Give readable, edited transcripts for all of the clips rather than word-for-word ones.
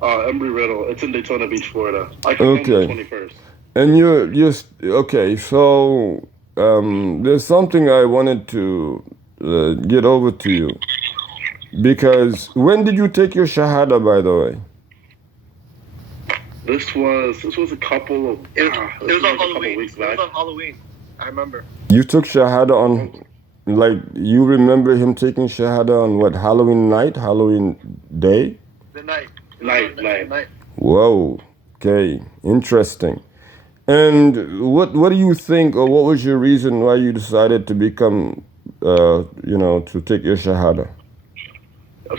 Embry-Riddle. It's in Daytona Beach, Florida. I come home the Okay. 21st. And okay. So there's something I wanted to get over to you because when did you take your shahada, by the way? This was a couple of It was this was on like a couple of Halloween. weeks It was back. on Halloween. I remember. You took shahada Oh, on, like, you remember him taking shahada on what, Halloween night, Halloween day? The night. It was night, on night. night. Whoa. Okay. Interesting. And what do you think, or what was your reason why you decided to become, to take your shahada?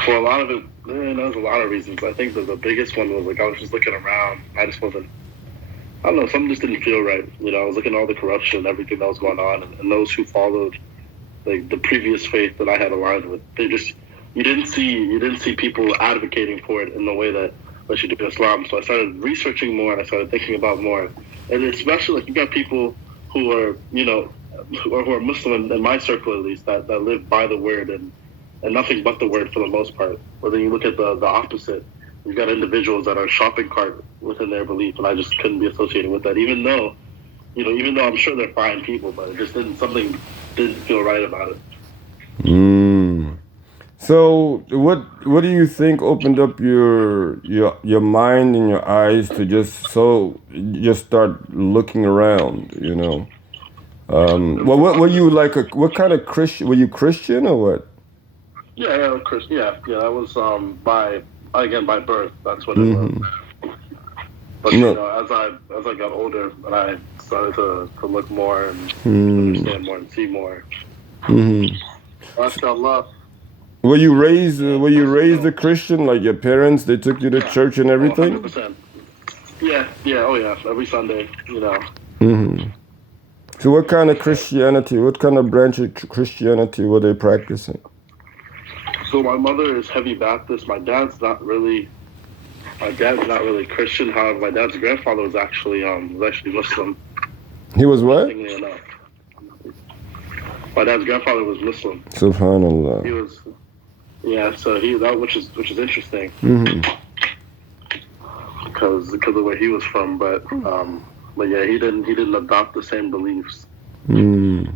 For a lot of it, there's a lot of reasons. I think that the biggest one was like I was just looking around. I just wasn't. I don't know. Something just didn't feel right. I was looking at all the corruption, everything that was going on, and those who followed like the previous faith that I had aligned with, they just you didn't see people advocating for it in the way that you do in Islam. So I started researching more, and I started thinking about more, and especially like you got people who are who are Muslim in my circle at least that live by the word and nothing but the word for the most part. But then you look at the opposite. You've got individuals that are shopping cart within their belief, and I just couldn't be associated with that. Even though I'm sure they're fine people, but it just something didn't feel right about it. Mm. So what do you think opened up your mind and your eyes to just start looking around? Well, what were you like? What kind of Christian? Were you Christian or what? Yeah, Chris. Yeah. That was by birth. That's what it was. Mm-hmm. But No. as I got older and I started to look more and Mm. understand more and see more. Mm-hmm. MashaAllah. Were you Plus, raised a Christian? Like your parents, they took you to yeah. church and Oh, everything? 100%. Yeah. Oh yeah. Every Sunday. Mm-hmm. So what kind of Christianity? What kind of branch of Christianity were they practicing? So my mother is heavy Baptist. My dad's not really Christian. However, my dad's grandfather was actually Muslim. He was what? Interestingly enough, my dad's grandfather was Muslim. He Subhanallah. was, yeah. So which is interesting Mm-hmm. because of the way he was from. But yeah, he didn't adopt the same beliefs. Mm.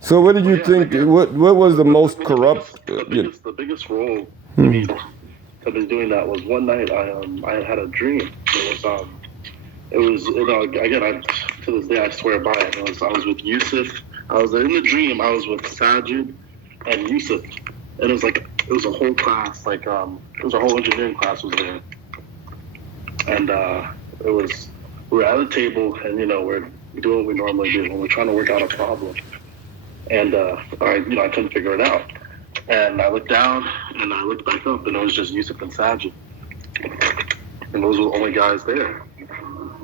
So what did But you yeah, I think? guess What was the most the corrupt? biggest the biggest role to Hmm. me I've been doing that was one night I had a dream. It was again to this day I swear by it. I was with Yusuf. I was in the dream. I was with Sajid and Yusuf, and it was a whole class it was a whole engineering class was there, and it was we were at a table and we're doing what we normally do when we're trying to work out a problem, and I couldn't figure it out. And I looked down and I looked back up and it was just Yusuf and Sajid. And those were the only guys there.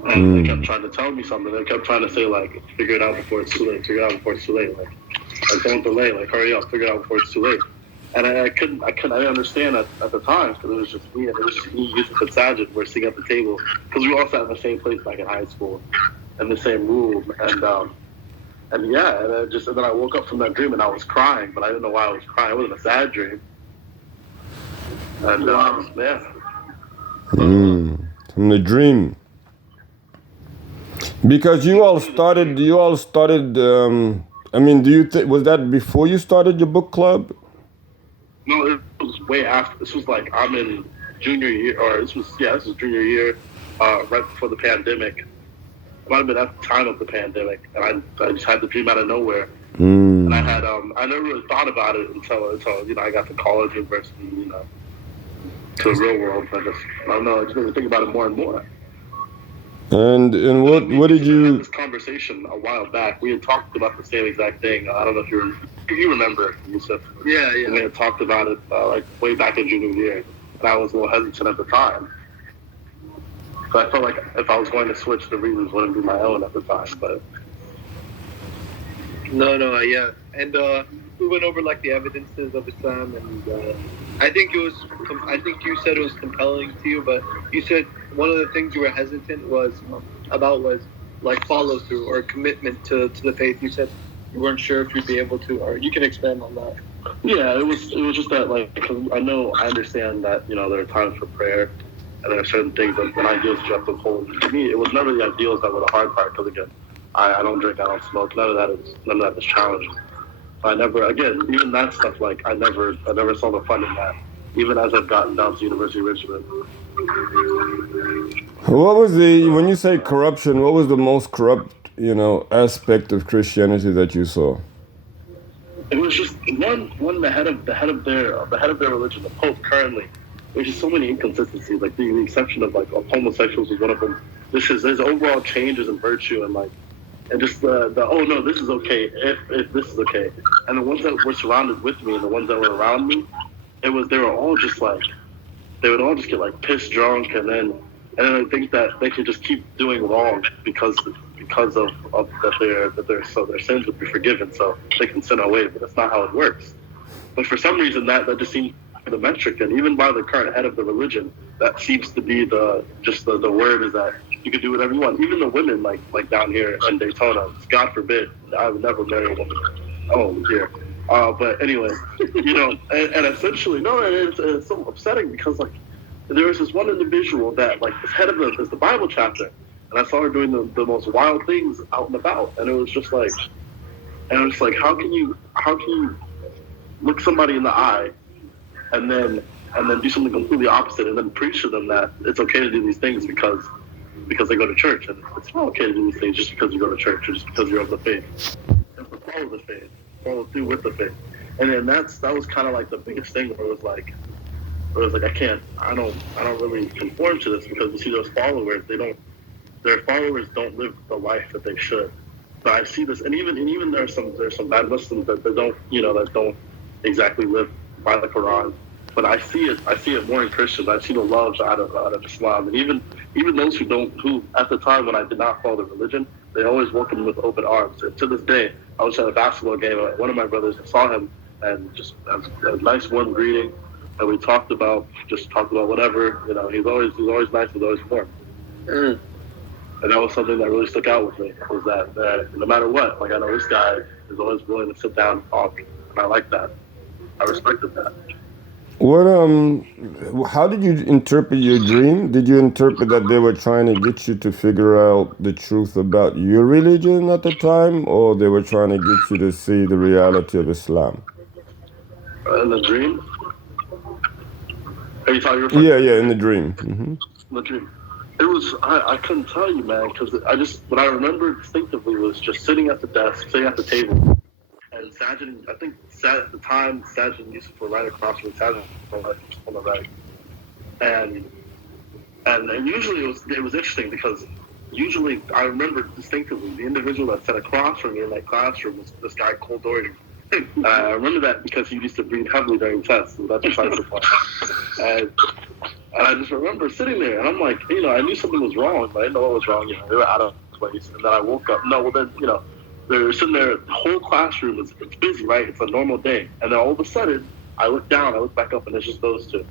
And they kept trying to tell me something. They kept trying to say, like, figure it out before it's too late. Figure it out before it's too late. Like don't delay. Like, hurry up. Figure it out before it's too late. And I didn't understand at the time because it was just me. And it was just me, Yusuf and Sajid were sitting at the table. Because we all sat in the same place back in high school in the same room. And then I woke up from that dream and I was crying, but I didn't know why I was crying. It wasn't a sad dream. And yeah. From the dream. Because you all started. I mean, do you think was that before you started your book club? No, it was way after. This was like I'm in junior year, or this was junior year, right before the pandemic. It might have been at the time of the pandemic, and I just had the dream out of nowhere. And I never really thought about it until I got to college, university, to the real world. I don't know. I just didn't think about it more and more. And what did We had you? this conversation a while back. We had talked about the same exact thing. I don't know if you remember, Yusuf. Yeah. And we had talked about it like way back in junior year. And I was a little hesitant at the time. So I felt like if I was going to switch, the reasons wouldn't be my own at the time. But No, yeah. And we went over like the evidences of Islam, and I think you said it was compelling to you, but you said one of the things you were hesitant was like follow through or commitment to the faith. You said you weren't sure if you'd be able to, or you can expand on that. yeah, it was just that I understand that there are times for prayer, and there are certain things and ideals that you have to uphold. To me, it was never the ideals that were the hard part. Because again, I don't drink, I don't smoke. None of that is challenging. So I never, again, even that stuff. Like I never saw the fun in that. Even as I've gotten down to University of Richmond. What was when you say corruption? What was the most corrupt, aspect of Christianity that you saw? It was just one the head of their religion, the Pope currently. There's just so many inconsistencies. Like the exception of homosexuals is one of them. His overall changes in virtue and just the oh no, this is okay if this is okay. And the ones that were surrounded with me and the ones that were around me, they were all just like they would all just get like pissed drunk and then I think that they could just keep doing wrong because of that their sins would be forgiven, so they can sin away. But that's not how it works. But for some reason, that just seems the metric, and even by the current head of the religion, that seems to be the word is that you can do whatever you want. Even the women, like down here in Daytona, God forbid, I would never marry a woman. Oh dear. But anyway, and essentially, no, it's so upsetting because like there was this one individual that like is head of the Bible chapter. And I saw her doing the most wild things out and about, and it was just like, how can you look somebody in the eye, and then do something completely opposite, and then preach to them that it's okay to do these things because they go to church, and it's not okay to do these things just because you go to church or just because you're of the faith. And follow the faith, follow through with the faith, and then that was kind of like the biggest thing where it was like I don't really conform to this because you see those followers, their followers don't live the life that they should. But I see this, and even there's some bad Muslims that don't exactly live by the Quran. But I see it more in Christians. I see the loves out of Islam, and even those who at the time when I did not follow the religion, they always welcomed me with open arms. And to this day, I was at a basketball game. One of my brothers, I saw him, and just a nice warm greeting, and we talked about whatever. He's always nice, he's always warm. And that was something that really stuck out with me, was that no matter what, like I know this guy is always willing to sit down and talk, and I like that. I respected that. How did you interpret your dream? Did you interpret that they were trying to get you to figure out the truth about your religion at the time, or they were trying to get you to see the reality of Islam? In the dream? Are you talking about? Yeah, in the dream. Mm-hmm. The dream. It was, I couldn't tell you, man, because what I remember distinctively was just sitting at the desk, sitting at the table, and Sajid, I think at the time, Sajid and Yusuf were right across from Sajid on the right. And usually it was interesting because usually I remember distinctively the individual that sat across from me in that classroom was this guy, Cole Doherty. I remember that because he used to breathe heavily during tests, so that's besides the point. And I just remember sitting there, and I'm like, I knew something was wrong, but I didn't know what was wrong. They were out of place. And then I woke up. No, well then, they're sitting there. The whole classroom is busy, right? It's a normal day. And then all of a sudden, I look down, I look back up, and it's just those two.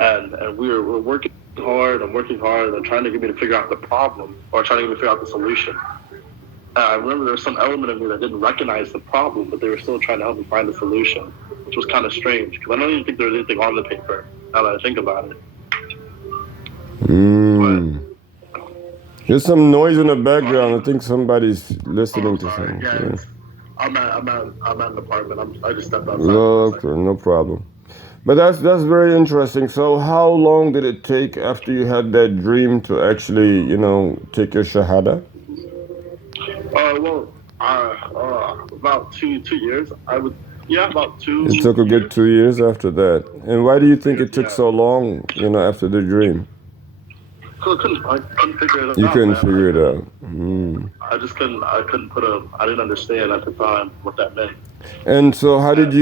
And we're working hard. I'm working hard. They're trying to get me to figure out the problem, or trying to get me to figure out the solution. I remember there was some element of me that didn't recognize the problem, but they were still trying to help me find the solution, which was kind of strange because I don't even think there was anything on the paper. Now that I think about it. There's some noise in the background. I think somebody's listening to something. Yeah. I'm at an apartment. I just stepped outside. Okay, no problem. But that's very interesting. So how long did it take after you had that dream to actually, take your Shahada? About 2 years. About 2. It took a good 2 years after that. And why do you think it took so long, after the dream? I couldn't figure it out. You couldn't figure it out. I just couldn't. I didn't understand at the time what that meant. And so, what did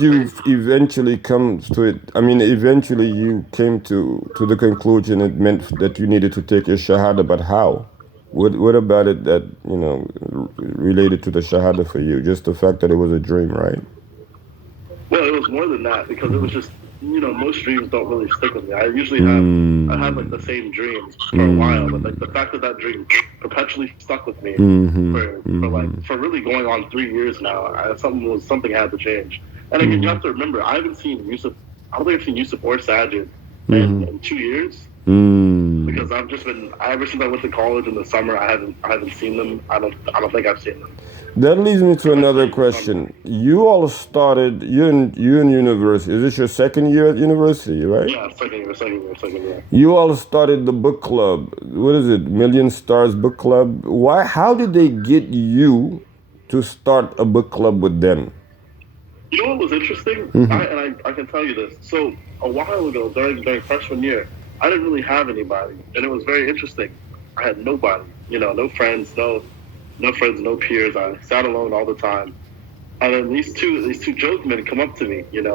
you eventually come to it? I mean, eventually you came to the conclusion it meant that you needed to take your Shahada, but how? What about it that related to the Shahada for you? Just the fact that it was a dream, right? Well, it was more than that because it was just most dreams don't really stick with me. I usually have like the same dreams for a while, but like the fact that dream perpetually stuck with me for really going on 3 years now. Something had to change. And again, you have to remember, I haven't seen Yusuf. I don't think I've seen Yusuf or Sajid in 2 years. Because I've just been ever since I went to college in the summer. I haven't seen them. I don't think I've seen them. That leads me to another question. You all started. You in university. Is this your second year at university, right? Yeah, second year. You all started the book club. What is it? Million Stars Book Club. Why? How did they get you to start a book club with them? You know what was interesting? I can tell you this. So a while ago, during freshman year, I didn't really have anybody, and it was very interesting. I had nobody. No friends, no friends, no peers. I sat alone all the time. And then these two joke men come up to me, and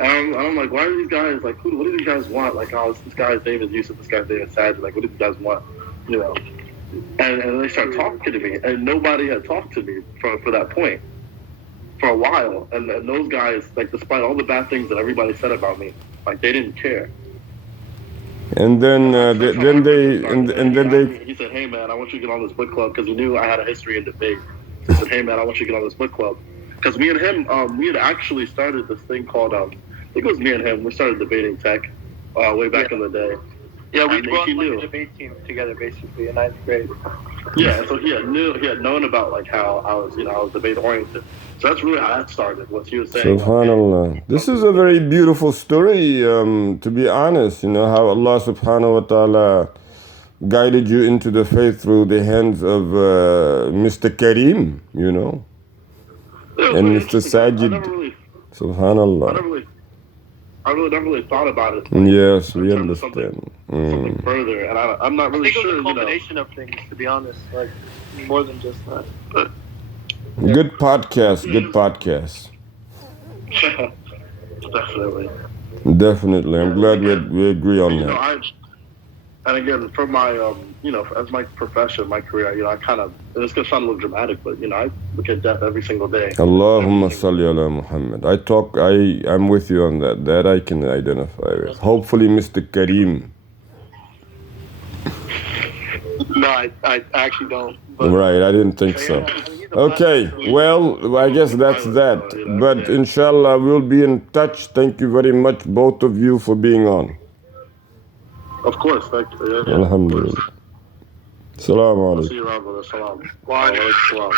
I'm like, why are these guys like? What do these guys want? Like, oh, this guy's name is Yusuf, this guy's name is Sajid. Like, what do these guys want? And they start talking to me, and nobody had talked to me for that point for a while. And those guys, like, despite all the bad things that everybody said about me, like, they didn't care. And then He said, "Hey man, I want you to get on this book club," because he knew I had a history in debate. He said, "Hey man, I want you to get on this book club," because me and him, we had actually started this thing called I think it was me and him. We started debating tech way back in the day. Yeah, we brought like a debate team together basically in 9th grade. Yeah, so he had known about like how I was debate oriented. So that's really how that started. What he was saying. Subhanallah. This is a very beautiful story. To be honest, how Allah Subhanahu wa Taala guided you into the faith through the hands of Mr. Kareem, and Mr. Sajid. Subhanallah. I really never really thought about it. Yes, we understand. Something further, and I'm not really sure. I think it was a combination of things, to be honest, like more than just that. But, Good podcast. Definitely. I'm glad we agree on that. And again, for my, as my profession, my career, I kind of, it's going to sound a little dramatic, but, I look at death every single day. Allahumma salli ala Muhammad. I'm with you on that. That I can identify with. Hopefully, Mr. Kareem. No, I actually don't. But, right, I didn't think so. Okay, well, I guess that's that. But inshallah, we'll be in touch. Thank you very much, both of you, for being on. Of course, thank you. Alhamdulillah. Assalamu alaikum. See you around, brother. Salam.